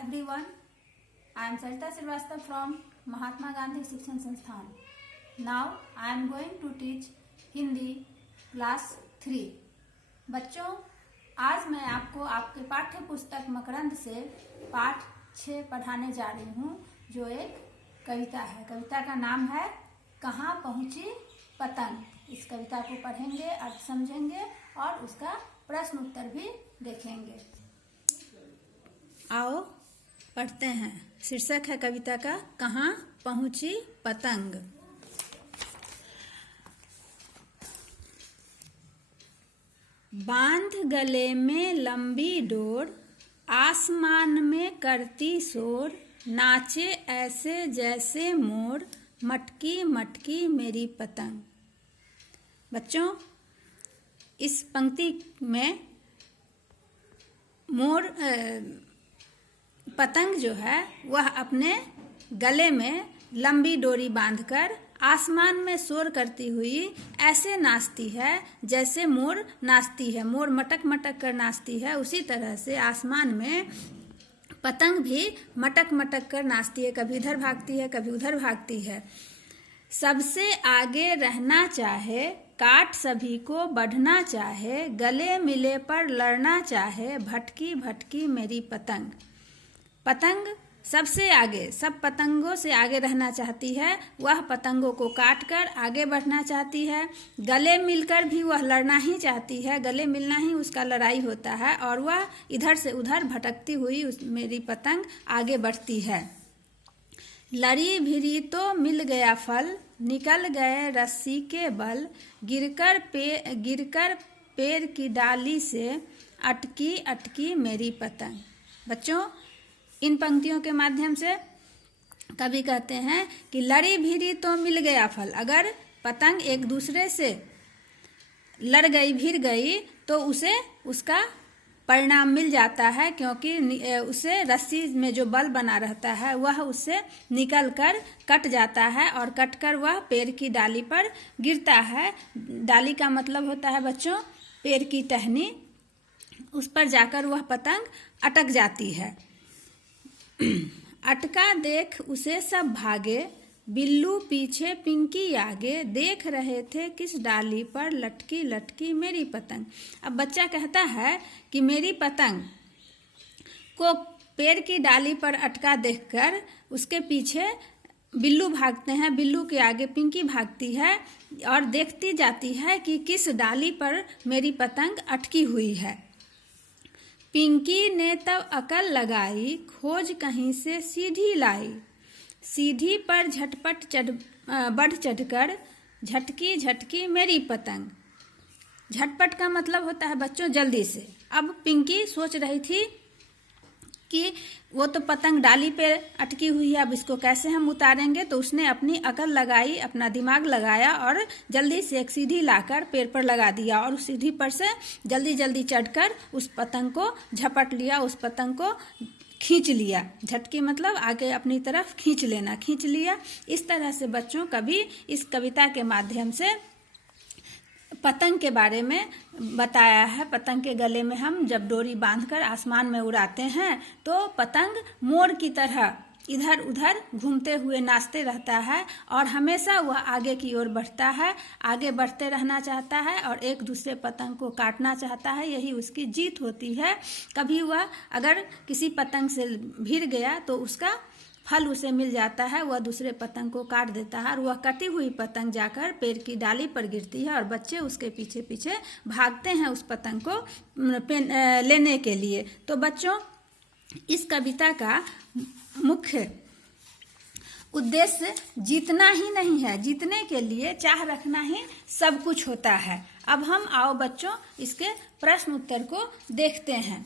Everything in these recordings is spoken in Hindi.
everyone. I am Sarita Srivastava from Mahatma Gandhi Shikshan Sansthan. Now I am going to teach Hindi class 3. बच्चों, आज मैं आपको आपके पाठ्य पुस्तक मकरंद से पाठ 6 पढ़ाने जा रही हूँ, जो एक कविता है। कविता का नाम है कहाँ पहुँची पतंग। इस कविता को पढ़ेंगे, अर्थ समझेंगे और उसका प्रश्न उत्तर भी देखेंगे। आओ पढ़ते हैं। शीर्षक है कविता का कहाँ पहुँची पतंग। बांध गले में लंबी डोर, आसमान में करती शोर, नाचे ऐसे जैसे मोर, मटकी मटकी मेरी पतंग। बच्चों, इस पंक्ति में मोर पतंग जो है वह अपने गले में लंबी डोरी बांधकर आसमान में शोर करती हुई ऐसे नाचती है जैसे मोर नाचती है। मोर मटक मटक कर नाचती है, उसी तरह से आसमान में पतंग भी मटक मटक कर नाचती है। कभी इधर भागती है, कभी उधर भागती है। सबसे आगे रहना चाहे, काट सभी को बढ़ना चाहे, गले मिले पर लड़ना चाहे, भटकी भटकी मेरी पतंग। पतंग सबसे आगे, सब पतंगों से आगे रहना चाहती है। वह पतंगों को काटकर आगे बढ़ना चाहती है। गले मिलकर भी वह लड़ना ही चाहती है, गले मिलना ही उसका लड़ाई होता है और वह इधर से उधर भटकती हुई मेरी पतंग आगे बढ़ती है। लड़ी भिरी तो मिल गया फल, निकल गए रस्सी के बल, गिरकर पेड़ की डाली से अटकी अटकी मेरी पतंग। बच्चों, इन पंक्तियों के माध्यम से कवि कहते हैं कि लड़ी भिड़ी तो मिल गया फल। अगर पतंग एक दूसरे से लड़ गई, भिड़ गई, तो उसे उसका परिणाम मिल जाता है, क्योंकि उसे रस्सी में जो बल बना रहता है वह उससे निकल कर कट जाता है और कटकर वह पेड़ की डाली पर गिरता है। डाली का मतलब होता है बच्चों पेड़ की टहनी। उस पर जाकर वह पतंग अटक जाती है। अटका देख उसे सब भागे, बिल्लू पीछे पिंकी आगे, देख रहे थे किस डाली पर लटकी लटकी मेरी पतंग। अब बच्चा कहता है कि मेरी पतंग को पेड़ की डाली पर अटका देखकर उसके पीछे बिल्लू भागते हैं, बिल्लू के आगे पिंकी भागती है और देखती जाती है कि किस डाली पर मेरी पतंग अटकी हुई है। पिंकी ने तब अकल लगाई, खोज कहीं से सीढ़ी लाई, सीढ़ी पर झटपट बढ़ चढ़कर झटकी झटकी मेरी पतंग। झटपट का मतलब होता है बच्चों जल्दी से। अब पिंकी सोच रही थी कि वो तो पतंग डाली पे अटकी हुई है, अब इसको कैसे हम उतारेंगे। तो उसने अपनी अकल लगाई, अपना दिमाग लगाया और जल्दी से एक सीढ़ी लाकर पेड़ पर लगा दिया और उस सीढ़ी पर से जल्दी जल्दी चढ़कर उस पतंग को झपट लिया, उस पतंग को खींच लिया। झटकी मतलब आगे अपनी तरफ खींच लेना, खींच लिया। इस तरह से बच्चों कभी इस कविता के माध्यम से पतंग के बारे में बताया है। पतंग के गले में हम जब डोरी बांधकर आसमान में उड़ाते हैं तो पतंग मोर की तरह इधर उधर घूमते हुए नाचते रहता है और हमेशा वह आगे की ओर बढ़ता है, आगे बढ़ते रहना चाहता है और एक दूसरे पतंग को काटना चाहता है। यही उसकी जीत होती है। कभी वह अगर किसी पतंग से भिड़ गया तो उसका फल उसे मिल जाता है, वह दूसरे पतंग को काट देता है और वह कटी हुई पतंग जाकर पेड़ की डाली पर गिरती है और बच्चे उसके पीछे पीछे भागते हैं उस पतंग को लेने के लिए। तो बच्चों, इस कविता का मुख्य उद्देश्य जीतना ही नहीं है, जीतने के लिए चाह रखना ही सब कुछ होता है। अब हम आओ बच्चों इसके प्रश्न उत्तर को देखते हैं।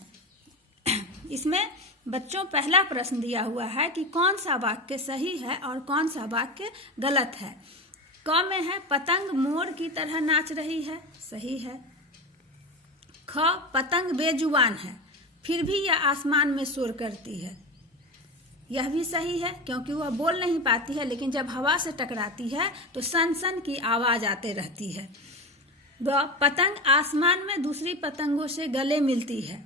इसमें बच्चों पहला प्रश्न दिया हुआ है कि कौन सा वाक्य सही है और कौन सा वाक्य गलत है। क में है पतंग मोर की तरह नाच रही है, सही है। ख, पतंग बेजुबान है फिर भी यह आसमान में शोर करती है, यह भी सही है क्योंकि वह बोल नहीं पाती है, लेकिन जब हवा से टकराती है तो सन सन की आवाज आते रहती है। ग, पतंग आसमान में दूसरी पतंगों से गले मिलती है।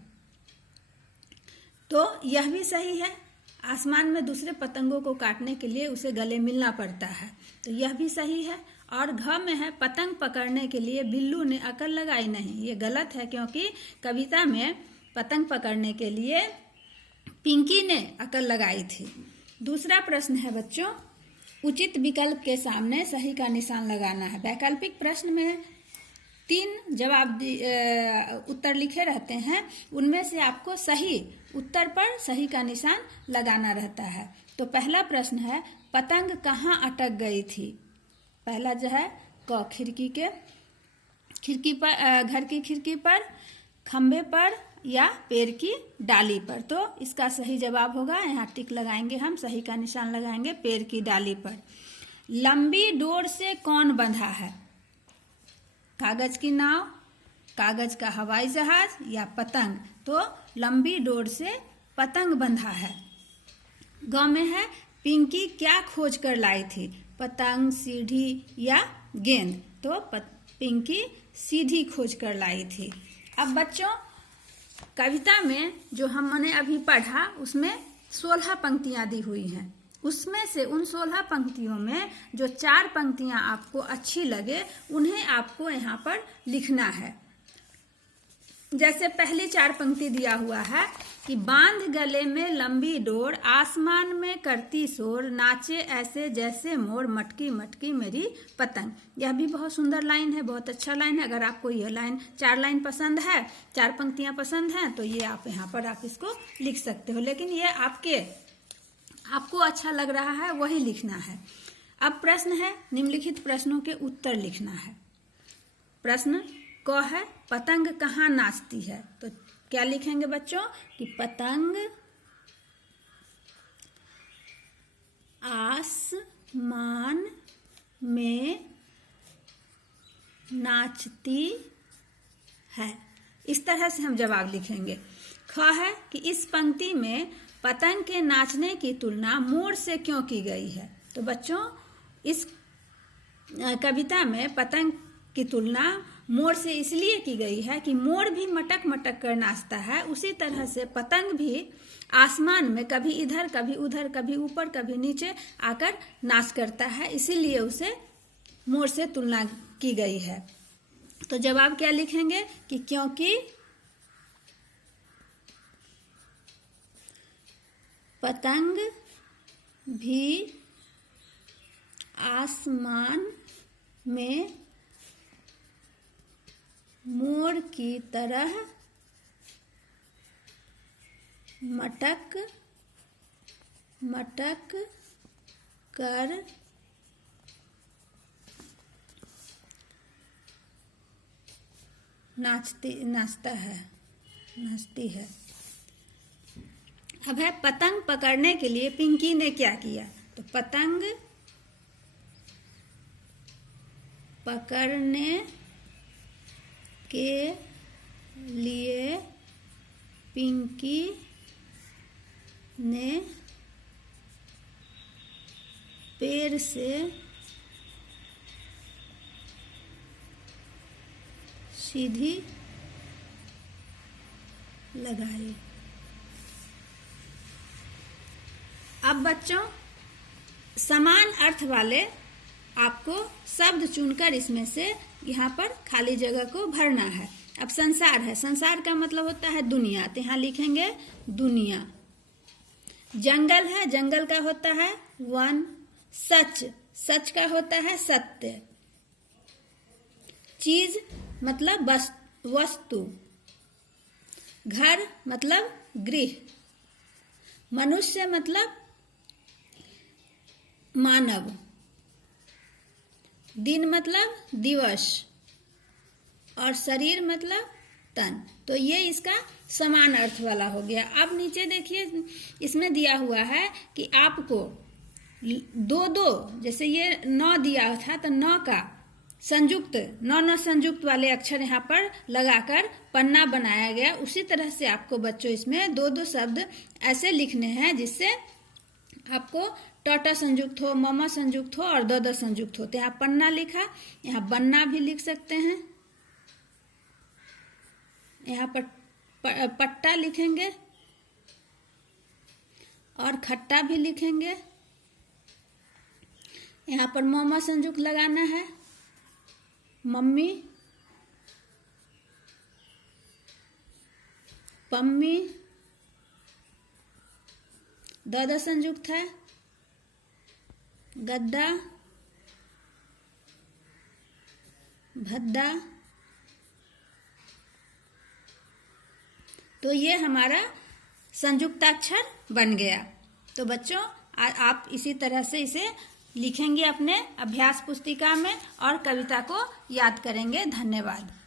तो यह भी सही है। आसमान में दूसरे पतंगों को काटने के लिए उसे गले मिलना पड़ता है, तो यह भी सही है। और घ में है पतंग पकड़ने के लिए बिल्लू ने अकल लगाई नहीं, ये गलत है, क्योंकि कविता में पतंग पकड़ने के लिए पिंकी ने अकल लगाई थी। दूसरा प्रश्न है बच्चों, उचित विकल्प के सामने सही का निशान लगाना है। वैकल्पिक प्रश्न में 3 जवाब उत्तर लिखे रहते हैं, उनमें से आपको सही उत्तर पर सही का निशान लगाना रहता है। तो पहला प्रश्न है, पतंग कहाँ अटक गई थी? पहला जो है क, खिड़की पर, घर की खिड़की पर, खंभे पर या पेड़ की डाली पर। तो इसका सही जवाब होगा, यहाँ टिक लगाएंगे, हम सही का निशान लगाएंगे पेड़ की डाली पर। लंबी डोर से कौन बंधा है? कागज की नाव, कागज का हवाई जहाज या पतंग? तो लंबी डोर से पतंग बंधा है। गांव में है, पिंकी क्या खोज कर लाई थी? पतंग, सीढ़ी या गेंद? तो पिंकी सीढ़ी खोज कर लाई थी। अब बच्चों, कविता में जो हमने अभी पढ़ा उसमें 16 पंक्तियां दी हुई हैं, उसमें से उन 16 पंक्तियों में जो 4 पंक्तियां आपको अच्छी लगे उन्हें आपको यहाँ पर लिखना है। जैसे पहली 4 पंक्ति दिया हुआ है कि बांध गले में लंबी डोर, आसमान में करती शोर, नाचे ऐसे जैसे मोर, मटकी मटकी मेरी पतंग। यह भी बहुत सुंदर लाइन है, बहुत अच्छा लाइन है। अगर आपको यह लाइन 4 लाइन पसंद है, 4 पंक्तियां पसंद हैं, तो ये आप यहाँ पर आप इसको लिख सकते हो, लेकिन ये आपको अच्छा लग रहा है वही लिखना है। अब प्रश्न है, निम्नलिखित प्रश्नों के उत्तर लिखना है। प्रश्न क है, पतंग कहाँ नाचती है? तो क्या लिखेंगे बच्चों कि पतंग आसमान में नाचती है। इस तरह से हम जवाब लिखेंगे। ख है कि इस पंक्ति में पतंग के नाचने की तुलना मोर से क्यों की गई है? तो बच्चों, इस कविता में पतंग की तुलना मोर से इसलिए की गई है कि मोर भी मटक मटक कर नाचता है, उसी तरह से पतंग भी आसमान में कभी इधर कभी उधर, कभी ऊपर कभी नीचे आकर नाच करता है, इसीलिए उसे मोर से तुलना की गई है। तो जवाब क्या लिखेंगे कि क्योंकि पतंग भी आसमान में मोर की तरह मटक मटक कर नाचती है। अब है, पतंग पकड़ने के लिए पिंकी ने क्या किया? तो पतंग पकड़ने के लिए पिंकी ने पेड़ से सीढ़ी लगाई। अब बच्चों, समान अर्थ वाले आपको शब्द चुनकर इसमें से यहाँ पर खाली जगह को भरना है। अब संसार है, संसार का मतलब होता है दुनिया, तो यहाँ लिखेंगे दुनिया। जंगल है, जंगल का होता है वन। सच, सच का होता है सत्य। चीज मतलब वस्तु। घर मतलब गृह। मनुष्य मतलब मानव। दिन मतलब दिवस और शरीर मतलब तन। तो ये इसका समान अर्थ वाला हो गया। अब नीचे देखिए, इसमें दिया हुआ है कि आपको 2-2, जैसे ये 9 दिया था तो 9 का संयुक्त 9 संयुक्त वाले अक्षर यहाँ पर लगाकर पन्ना बनाया गया। उसी तरह से आपको बच्चों इसमें 2-2 शब्द ऐसे लिखने हैं जिससे आपको टॉटा संयुक्त हो, ममा संयुक्त हो और द संयुक्त हो। तो यहाँ पन्ना लिखा, यहाँ बन्ना भी लिख सकते हैं। यहाँ पर पट्टा लिखेंगे, और खट्टा भी लिखेंगे। यहाँ पर मोमा संयुक्त लगाना है, मम्मी, पम्मी, द संयुक्त है, गद्दा, भद्दा। तो ये हमारा संयुक्ताक्षर बन गया। तो बच्चों आप इसी तरह से इसे लिखेंगे अपने अभ्यास पुस्तिका में और कविता को याद करेंगे। धन्यवाद।